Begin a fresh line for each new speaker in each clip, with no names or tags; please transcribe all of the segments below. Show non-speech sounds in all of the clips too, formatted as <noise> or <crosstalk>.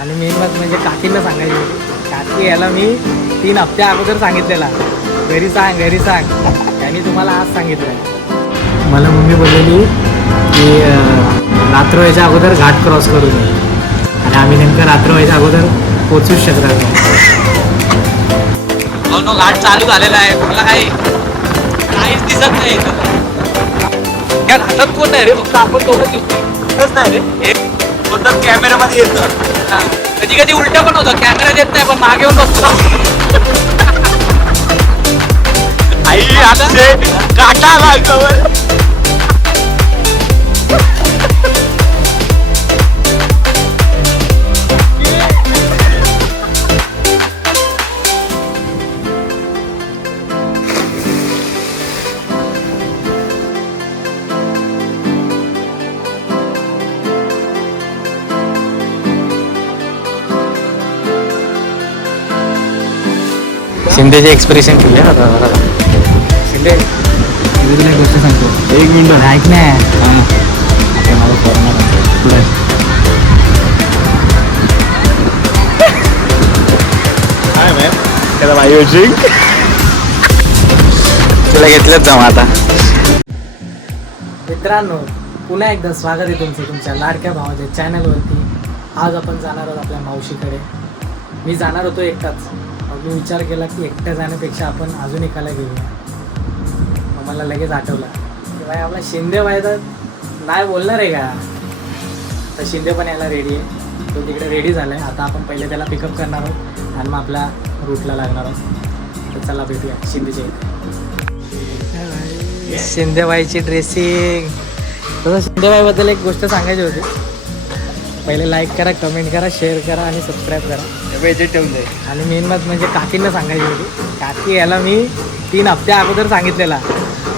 आणि मेन म्हणजे काकींना सांगायची. काकी याला मी तीन हप्त्या अगोदर सांगितलेला. घरी सांग घरी सांग. त्यांनी तुम्हाला आज सांगितलं मला मम्मी बोललेली की रात्र व्हायच्या अगोदर घाट क्रॉस करू नये आणि आम्ही नेमकं रात्र व्हायच्या अगोदर पोचूच शकणार नाही.
हो ना घाट चालू झालेला आहे. मला काही काहीच दिसत नाही. या घाटात कोण नाही रे? फक्त आपण दोघं दिसतोच नाही रे? एक फक्त कॅमेऱ्यामध्ये येतं. कधी कधी उलट पण होतं. कॅमेरा देत नाही पण मागे येऊन बसतो. आई आता काटा लागतो
शिंदेचे एक्सप्रेशन केले शिंदे तुला गोष्ट सांगतो. एक मिनिट ऐक ना. आता मला कोरोना झाला. पुढे
काय मॅम त्याला
तुला घेतलंच जाऊ आता.
मित्रांनो पुन्हा एकदा स्वागत आहे तुमचं तुमच्या लाडक्या भावाच्या चॅनलवरती आज आपण जाणार आहोत आपल्या मावशीकडे. मी जाणार होतो एकटाच. मी विचार केला की एकट्या जाण्यापेक्षा आपण अजून एकाला घेऊया. मग मला लगेच आठवलं. की भाई आपला शिंदे भाई तर नाही बोलणार आहे का? तर शिंदे पण यायला रेडी आहे. तो तिकडे रेडी झाला आहे आता आपण पहिले त्याला पिकअप करणार आहोत आणि मग आपल्या रूटला लागणार आहोत. तर चला भेटूया. शिंदेच्या इथे. शिंदेबाईची ड्रेसिंग तसं शिंदेबाईबद्दल एक गोष्ट सांगायची होती. पहिले लाईक करा कमेंट करा शेअर करा आणि सबस्क्राईब करा.
जाईल
आणि मेन मत म्हणजे काकींना सांगायची होती. काकी याला मी तीन हप्त्या अगोदर सांगितलेला.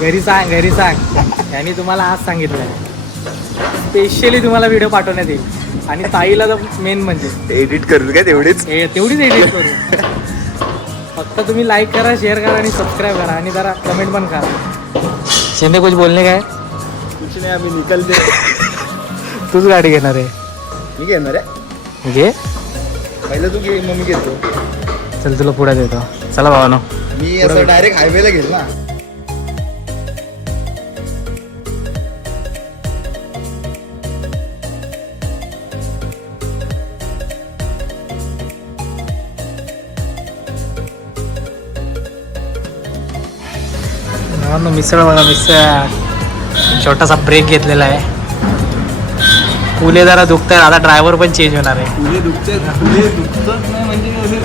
घरी सांग घरी सांग. यांनी तुम्हाला आज सांगितलं स्पेशली तुम्हाला व्हिडिओ पाठवण्यात येईल. आणि ताईला तर मेन म्हणजे.
एडिट करू काय तेवढेच?
तेवढीच एडिट करू. फक्त तुम्ही लाईक करा शेअर करा आणि सबस्क्राईब करा. आणि जरा कमेंट पण करा. शिंदे कुछ बोलणे काय?
कुछ नाही आम्ही निकलते.
तूच गाडी घेणार आहे.
मी घेणार आहे
घे
पहिलं तू घे मग मी घेतो
चल तुला पुढे देतो चला भावानो
मी असं डायरेक्ट हायवेला घेईल ना
मिसळ बघा मिसळ छोटासा ब्रेक घेतलेला आहे पुले जरा दुखत आहे आता ड्रायव्हर पण चेंज होणार आहे.
तुझे दुखते दुखतच नाही म्हणजे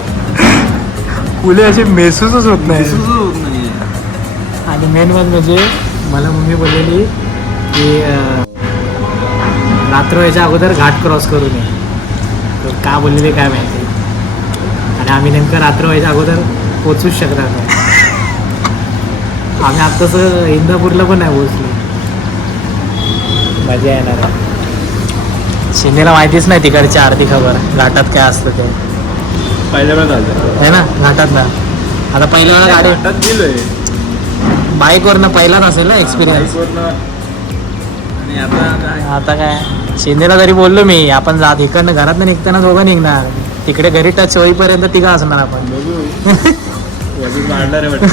पुले असे मेसूसच होत नाही.
होत नाही.
आणि मेन बात म्हणजे मला मम्मी बोललेली की अं, रात्र व्हायच्या अगोदर घाट क्रॉस करू नये. तर का बोललेली काय माहिती? आणि आम्ही नेमकं रात्र व्हायच्या अगोदर पोचूच शकणार नाही. आम्ही आत्ताच इंदापूरला पण नाही पोचलो मजा येणार आहे. शिंदेला माहितीच नाही तिकडची आरती खबर. घाटात काय असतं ते.
पहिल्या वेळा झालं
आहे ना घाटात ना. आता पहिल्या वेळा गाडी
घाटात गेलोय.
बाईकवरनं पहिलाच असेल ना एक्सपिरियन्स
आणि आता काय?
आता काय? शिंदेला जरी बोललो मी आपण जात इकडनं घरात निघताना दोघं निघणार. तिकडे घरी टच होईपर्यंत तिघं असणार आपण.
बघू. वजन वाढणार आहे वाटतं.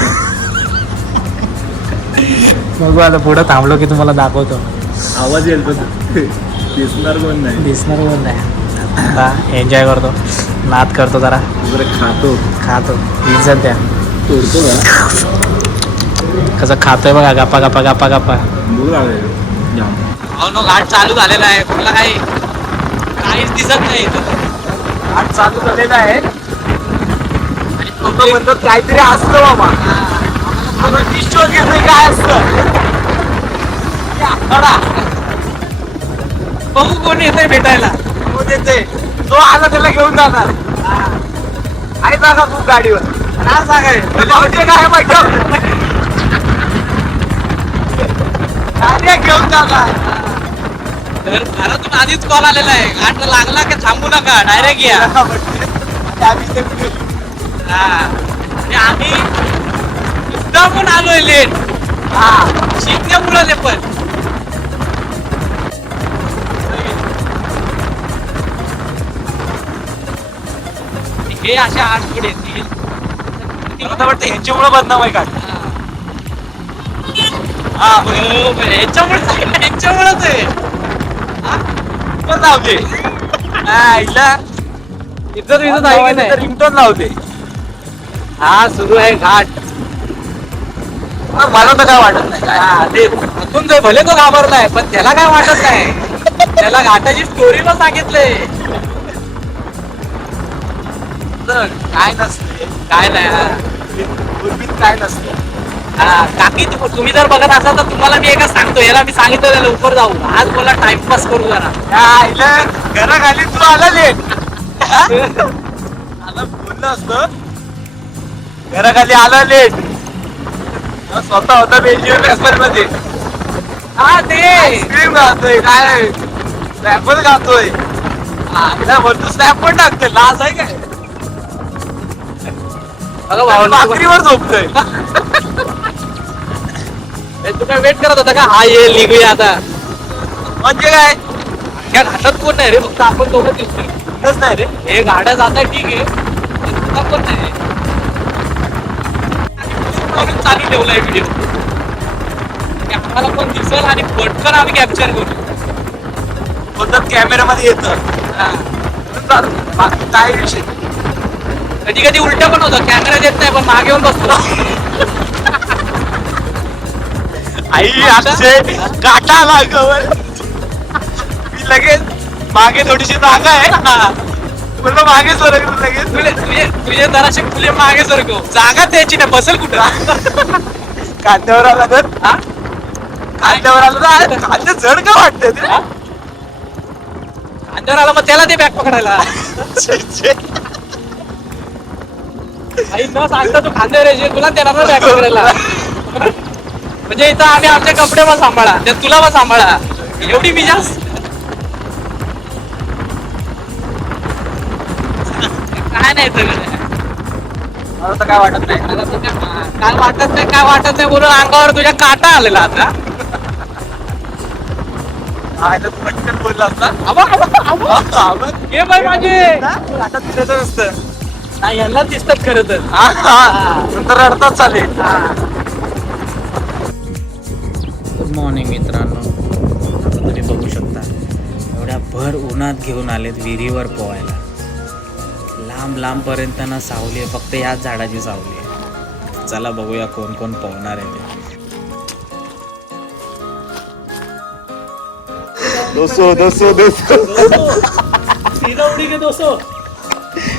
<laughs>
बघू आता पुढं थांबलो की तुम्हाला दाखवतो.
आवाज येईल पण दिसणार कोण नाही.
दिसणार पण नाही. आता एन्जॉय करतो. नाद करतो जरा.
खातो.
खातो. इज्जत द्या.
तोडतो का
कसं खातोय बघा गप्पा गप्पा गप्पा गप्पा.
हो घाट चालू झालेला आहे. मला काही काहीच दिसत नाही.
घाट चालू झालेला आहे.
आणि लोकं म्हणतात काहीतरी असतं बाबा. घेतोय काय असतं? हे. बघू कोण येतंय भेटायला. कोण येते तो आला त्याला घेऊन जाणार. आहे जागा तू गाडीवर. काय सांगाय काय माहिती घेऊन जाणार. तर घरातून आधीच कॉल आलेला आहे. घाट लागला की थांबू नका डायरेक्ट या. हा आणि आम्ही सुद्धा पण आलोय लेट हा. शिंगणापुराले पण. हे अशा आठवडे येतील
मला वाटतं? ह्यांच्यामुळे बदनाम आहे का?
हा बरोबर यांच्यामुळेच आहे ना, यांच्यामुळेच आहे? पण लावते. हिला इज्जत विजत आहे की नाही
रिंगटोन लावते.
सुरू आहे घाट.
मला तर काय वाटत नाही.
हा, ते भले तो घाबरलाय पण त्याला काय वाटत नाही? त्याला घाटाची स्टोरी पण सांगितलंय. काय नसते काय नाही. हा.
काय नसतं.
काकी तुम्ही जर बघत असाल तर तुम्हाला मी एकच सांगतो याला मी सांगितलं लवकर जाऊ. आज मला टाइमपास करू जरा.
या आईला घराखाली तू आला लेट. आला बोललं असतं. घराखाली आला लेट. स्वतः होता बेंजीवर रॅपरमध्ये.
हा ते.
आईस्क्रीम खातोय काय? रॅपर खातोय. स्नॅप पण टाकतोय लाज आहे काय? भाकरीवर झोपतोय.
तू काय वेट करत होता का? हा ये निघूया आता.
म्हणजे काय?
या घाटात कोण नाही रे फक्त आपण दोघं दिसतोय.
तस नाही रे.
हे गाड्या जात ठीक आहे. पण तुला पण नाही म्हणून चालू ठेवलाय व्हिडिओ आम्हाला पण दिसेल आणि पटकन आम्ही कॅप्चर करू.
बोलतात कॅमेऱ्यामध्ये येतं.
हा.
काय विषय?
कधी कधी उलट पण होतं. कॅमेरा देत नाही पण मागे येऊन बसतो.
आई अक्षय काटा आला अंगावर मी लगेच मागे थोडीशी जागा आहे. म्हणलं मागे सरकलो लगेच.
तुझे तुझे तुझे जराशे फुले मागे सरकव. जागा द्यायची नाही बसेल कुठं?
कांद्यावर आला तर? कांद्यावर आला तर? कांदे जड का वाटते?
अंदर आला मग त्याला ते बॅग पकडायला. आई न सांगता तू खांदे रे तुला देणार ना बॅग पकडायला म्हणजे इथं आम्ही आमचे कपडे पण सांभाळा. त्या तुला पण सांभाळा. एवढी मी जास्त काय नाही सगळं
मला तर काय वाटत नाही.
काय वाटत नाही काय वाटत नाही म्हणून अंगावर तुझ्या काटा आलेला आता.
पटकन बोलला असता. हा,
बाई माझे.
आता दिसत नसतं
नाही यांना दिसतात खरं तर.
हा, हा. नंतर रडतात चालेल.
गुड मॉर्निंग मित्रांनो. आता तुम्ही बघू शकता एवढ्या भर उन्हात घेऊन आलेत विहिरीवर पोहायला. लांब लांबपर्यंत ना सावली आहे फक्त याच झाडाची सावली आहे. चला बघूया कोण कोण पोहणार आहे ते.
दोसो दोसो दोसो.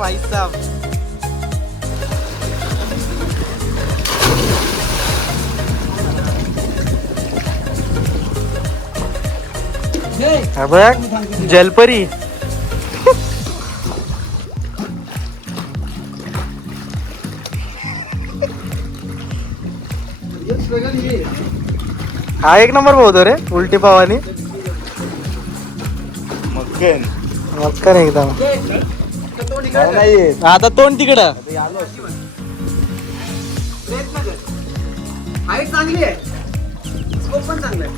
भाई साहब हा बघ जलपरी. हा एक नंबर पोहतो रे उलटी पावानी.
मक्कन
मस्कर एकदम.
नाही
आता तोंड तिकडं.
हाईट चांगली आहे. स्कोप पण चांगला आहे.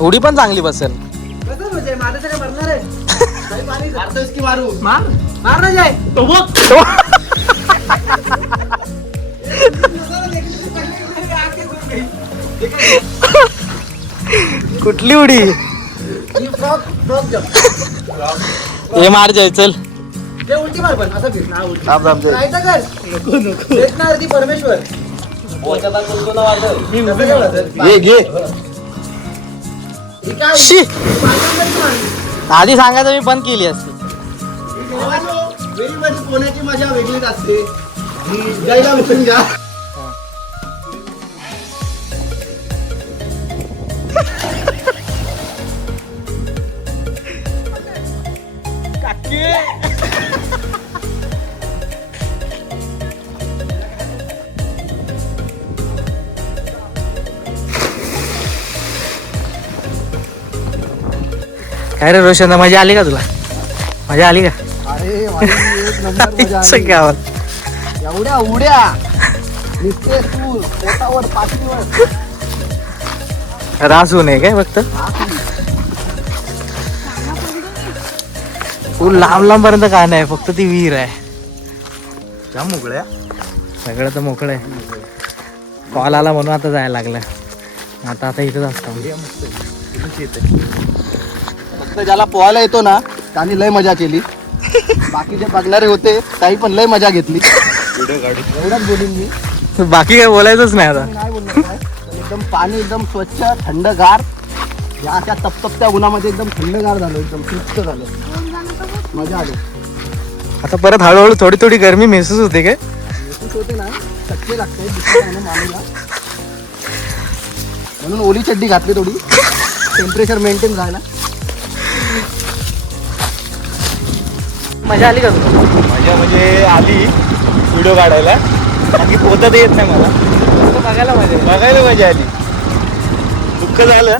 उडी पण चांगली बसेल. <laughs> <laughs> कुठली उडी? <laughs> हे मार जाय चल.
ते उलटी मार पण असं फिर ना उलटी.
थांब थांब
राहायचं कर. नको नको. ना अर्धी परमेश्वर?
घे घे
ही काय
शी. आधी सांगायचं मी बंद केली असती.
पोहण्याची मजा वेगळीच असते. ही गायला म्हणून घ्या.
काय रे रोशन मजा आली का तुला? मजा आली का?
अरे माझी एक नंबर मजा <laughs> आली.
सगळ्या आवाज.
एवढ्या उड्या. नुसते तू पोटावर पाठीवर.
रास होऊ नये काय फक्त? तू लांब लांब पर्यंत काय नाही फक्त ती विहीर आहे.
त्या मोकळ्या?
सगळं तर मोकळं आहे. कॉल आला म्हणून आता जायला लागलं. आता आता इथंच असतो
फक्त ज्याला पोहायला येतो ना त्यांनी लय मजा केली. बाकीचे बघणारे होते काही पण लय मजा घेतली. एवढंच बोलीन मी.
बाकी काय बोलायचंच नाही आता.
बोलणार काय. पण एकदम पाणी एकदम स्वच्छ थंडगार. या अशा तपतपत्या उन्हामध्ये एकदम थंडगार झालं एकदम तृप्त झालं. मजा आली.
आता परत हळूहळू थोडी थोडी गरमी महसूस होते काय?
महसूस होते ना. चटके लागते दुसरं काही नाही मानेला म्हणून ओली चड्डी घातली थोडी. टेम्परेचर मेंटेन झाला.
मजा आली का? तुला
मजा म्हणजे आली. व्हिडिओ काढायला. आणखी पोहता तर येत नाही मला.
बघायला मजा
बघायला मजा आली. दुःख झालं.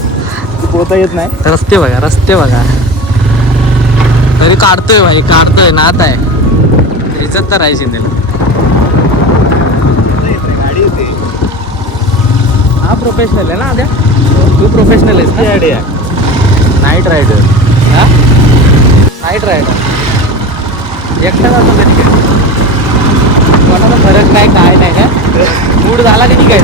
की पोहता येत नाही.
रस्ते बघा रस्ते बघा. तरी काढतोय भाई काढतोय नात आहे. इज्जत तर आहे शिंदेला
गाडी येते
हा प्रोफेशनल आहे ना आद्या? तू प्रोफेशनल आहेस ना? नाईट रायडर हा? नाईट रायडर एकटा जातो कधी कधी कोणाला फरक नाही काय नाही का मूड झाला की काय?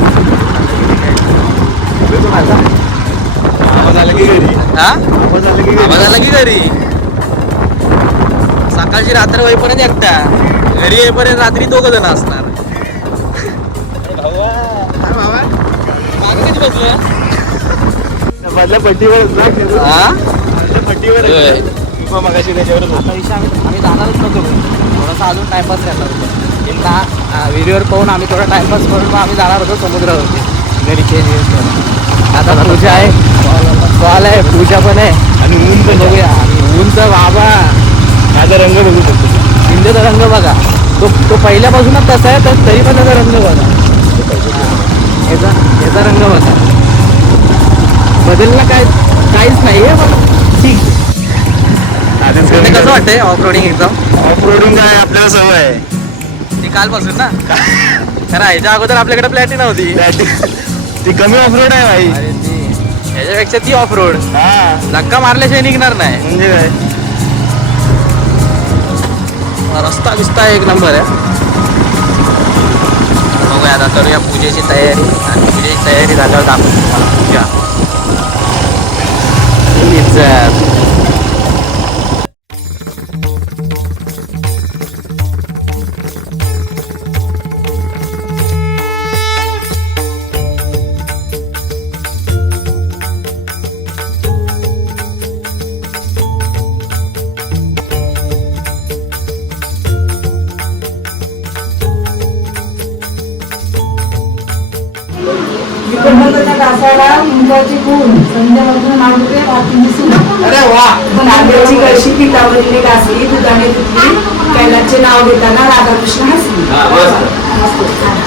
आला की घरी.
हा?
आला की
घरी. सकाळची रात्र होईपर्यंत एकटा. घरी येईपर्यंत रात्री दोघ जण असणार?
मधल्या पट्टीवर
हा?
पट्टीवर
होय.
मी पण मगाशी.
आता विषय आम्ही आम्ही जाणारच नव्हतो. थोडासा अजून टाइमपास करणार होतो. एकदा व्हिडिओवर पाहून आम्ही थोडा टाइमपास करून मग आम्ही जाणार होतो समुद्रावरती. घरी चेंज करून आता पूजा आहे. कॉल आहे पूजा पण आहे.
आणि ऊन पण
बघूया. ऊनच बाबा
माझा रंग बघू शकतो.
शिंदेचा रंग बघा. तो तो पहिल्यापासूनच तसा आहे तर तरी पण त्याचा रंग बघा. याचा याचा रंग बघा. बदलला काय काहीच नाही आहे पण ठीक. ते कसं वाटतंय ऑफ रोडिंग एकदम?
ऑफ रोडिंग काय आपल्याला सवय आहे.
ती कालपासून ना? कारण ह्याच्या अगोदर आपल्याकडे प्लॅटी नव्हती.
That- ती कमी ऑफ रोड आहे भाई.
अरे ती ह्याच्यापेक्षा ती ऑफ रोड
हा.
धक्का मारल्याशिवाय निघणार नाही.
म्हणजे काय?
रस्ता बिस्ता एक नंबर आहे. बघूया आता करूया पूजेची तयारी. आणि पूजेची तयारी झाल्यावर दाखवतो तुम्हाला. पूजा
पितावरीने घासली दुधाने धुतली कैलाचे नाव घेताना राधाकृष्ण हसली.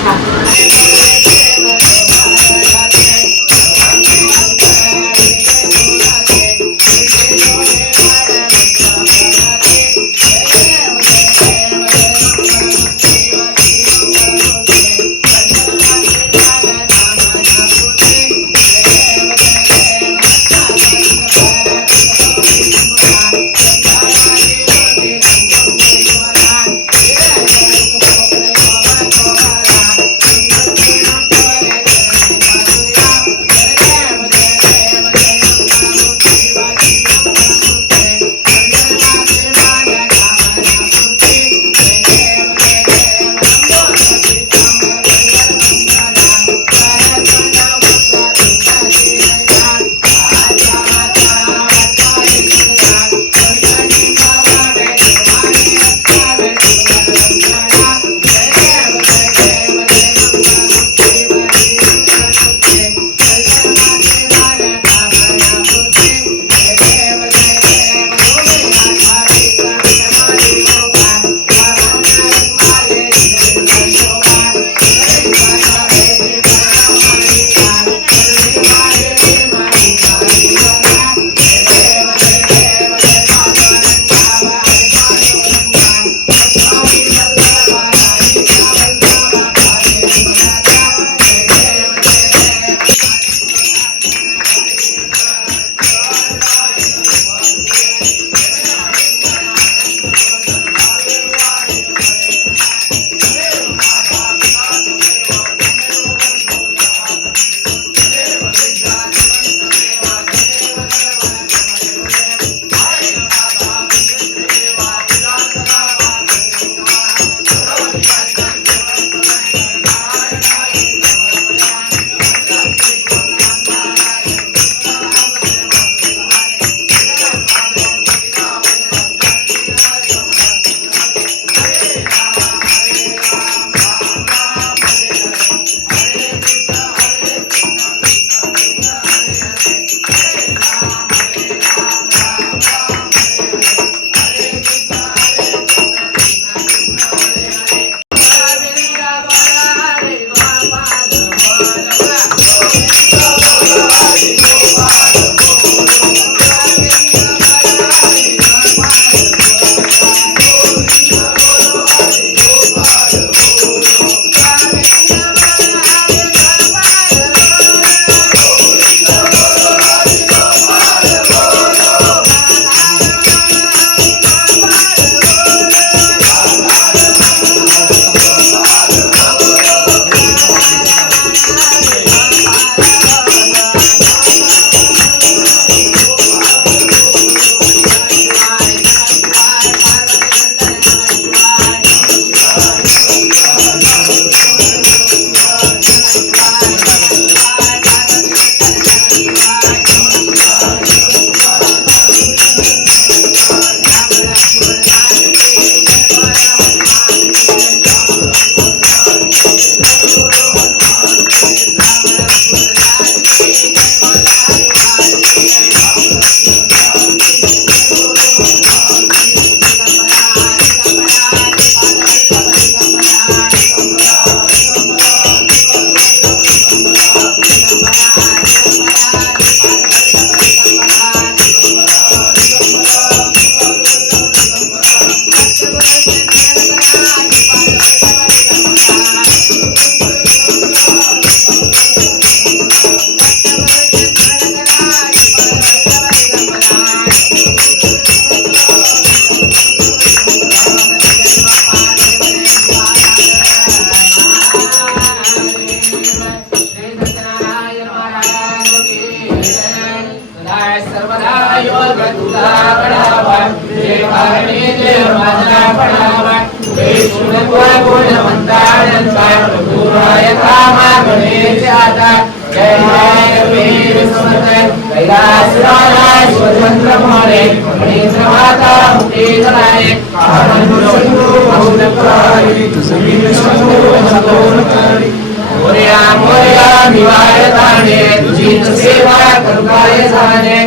स्वतंत्र मोरे मणिंद्र माता मुक्ती धराये आनंद शंभू बहुलकारी ताणे तुझी सेवा करुकाय झाले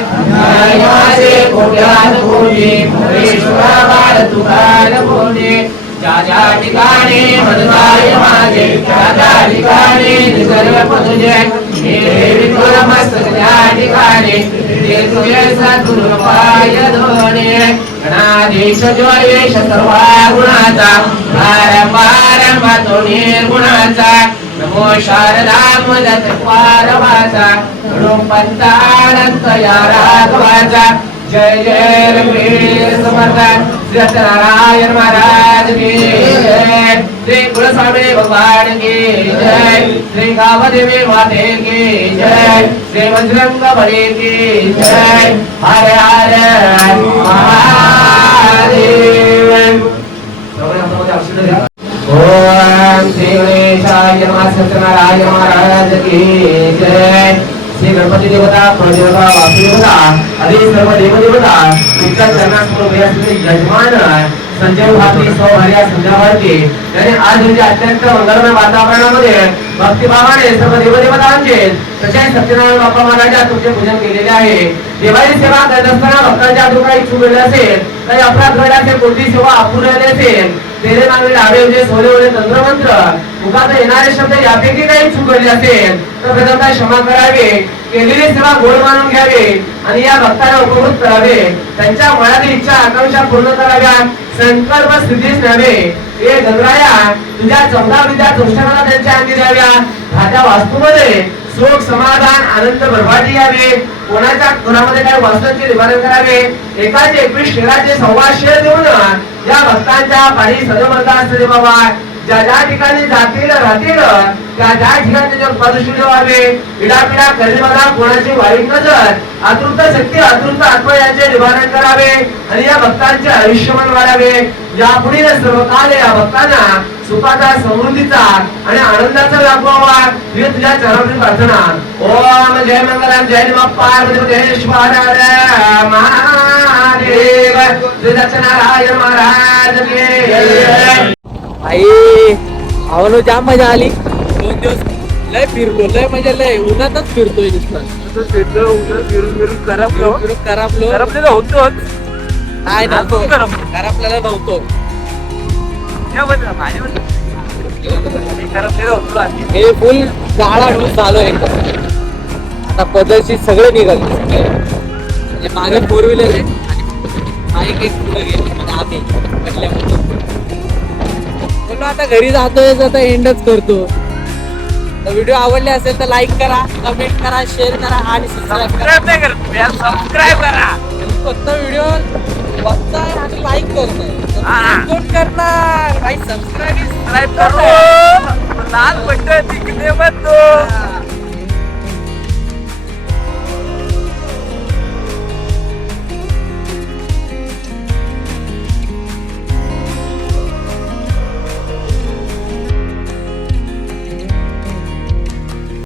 माझे कोट्यान कोटी मोरेश्वरा बाळ तुकाल कोटी ज्या ठिकाणी मनवाय माझे त्या त्या ठिकाणी निसर्ग तुझे हे विठ्ठल त्या ठिकाणी गणाधीश ज्वयेश सर्वा गुणाचा पारंपार तो निर्गुणाचा नमो शारदा मदत पारवाचा कडो पंतानंत या राघवाचा जय जय रघुवीर समर्थ श्री सत्यनारायण महाराज की जय। श्री कुलस्वामी भगवान की जय। श्री कामदेवी माते की जय। श्री बजरंग बली की जय। हर हर महादेव। ओम श्री गणेशाय नमः सत्यनारायण महाराज की जय। श्री गणपती देवता प्रदेवता वासुदेवता आदी सर्व देवदेवता तुमच्या चरणात यजमान संजय भारती सौभार्या संजय भारती यांनी आज म्हणजे अत्यंत मंगलमय वातावरणामध्ये भक्तिभावाने सर्व देवदेवतांचे तसेच सत्यनारायण बाप्पा महाराजा तुमचे पूजन केलेले आहे. देवाची सेवा करत असताना भक्तांच्या हातून काही चूक असेल काही अपराध घडला असेल कोणती सेवा अपूर्ण असेल तेरे मागणे डावे म्हणजे सोले ओले तंत्रमंत्र। मुखात येणारे शब्द यापैकी काही चुकले असेल तर प्रथमतः क्षमा करावे केलेली सेवा गोड मानून घ्यावे आणि या भक्तांना उपकृत करावे. त्यांच्या मनातील इच्छा आकांक्षा पूर्ण कराव्या संकल्प स्थितीच नव्हे हे गंगराया तुझ्या चौदा विद्या दृष्टांना त्यांच्या अंगी द्याव्या. राजा वास्तूमध्ये सुख समाधान आनंद भरभाटी यावे. कोणाच्या कोणामध्ये काय वास्तूंचे निवारण करावे? एकाचे एकवीस शेराचे सव्वाशे देऊन या भक्तांच्या पाणी सजमरता असते बाबा. ज्या ज्या ठिकाणी जातील राहतील त्या ज्या ठिकाणी त्याच्या व्हावे. इडापिडा करेल मला कोणाची वाईट नजर आतुरता शक्ती आतुरता आत्मा यांचे निवारण करावे आणि या भक्तांचे आयुष्यमान वाढावे. यापुढील सर्व काल या भक्तांना सुखाचा समृद्धीचा आणि आनंदाचा व्यापावा ही तुझ्या चरणी प्रार्थना. ओम जय मंगलम जय नम. पार्वतीश्वर महादेव श्री दक्षिणारायण महाराज की जय.
आई आवनो जाम मजा आली. दोन दिवस लय फिरलो लय म्हणजे लय उन्हातच फिरतोय नुसतं. फिरून करापलो.
करपलेलं होतोच.
काय नव्हतो नव्हतो. हे फुल काळा ढूस झालो एकदम आता पदरशी सगळे निघाले. म्हणजे मागे फोर व्हीलर आहे आणि बाईक एक पुढे गेली आता घरी जातोय आता एंडच करतो. तर व्हिडिओ आवडले असेल तर लाईक करा कमेंट करा शेअर करा आणि सबस्क्राईब करा.
सबस्क्राईब करा.
फक्त व्हिडिओ बघताय आणि लाईक करताय. कोण करणार. भाई सबस्क्राईब
करो. लाल बटन दिखने मत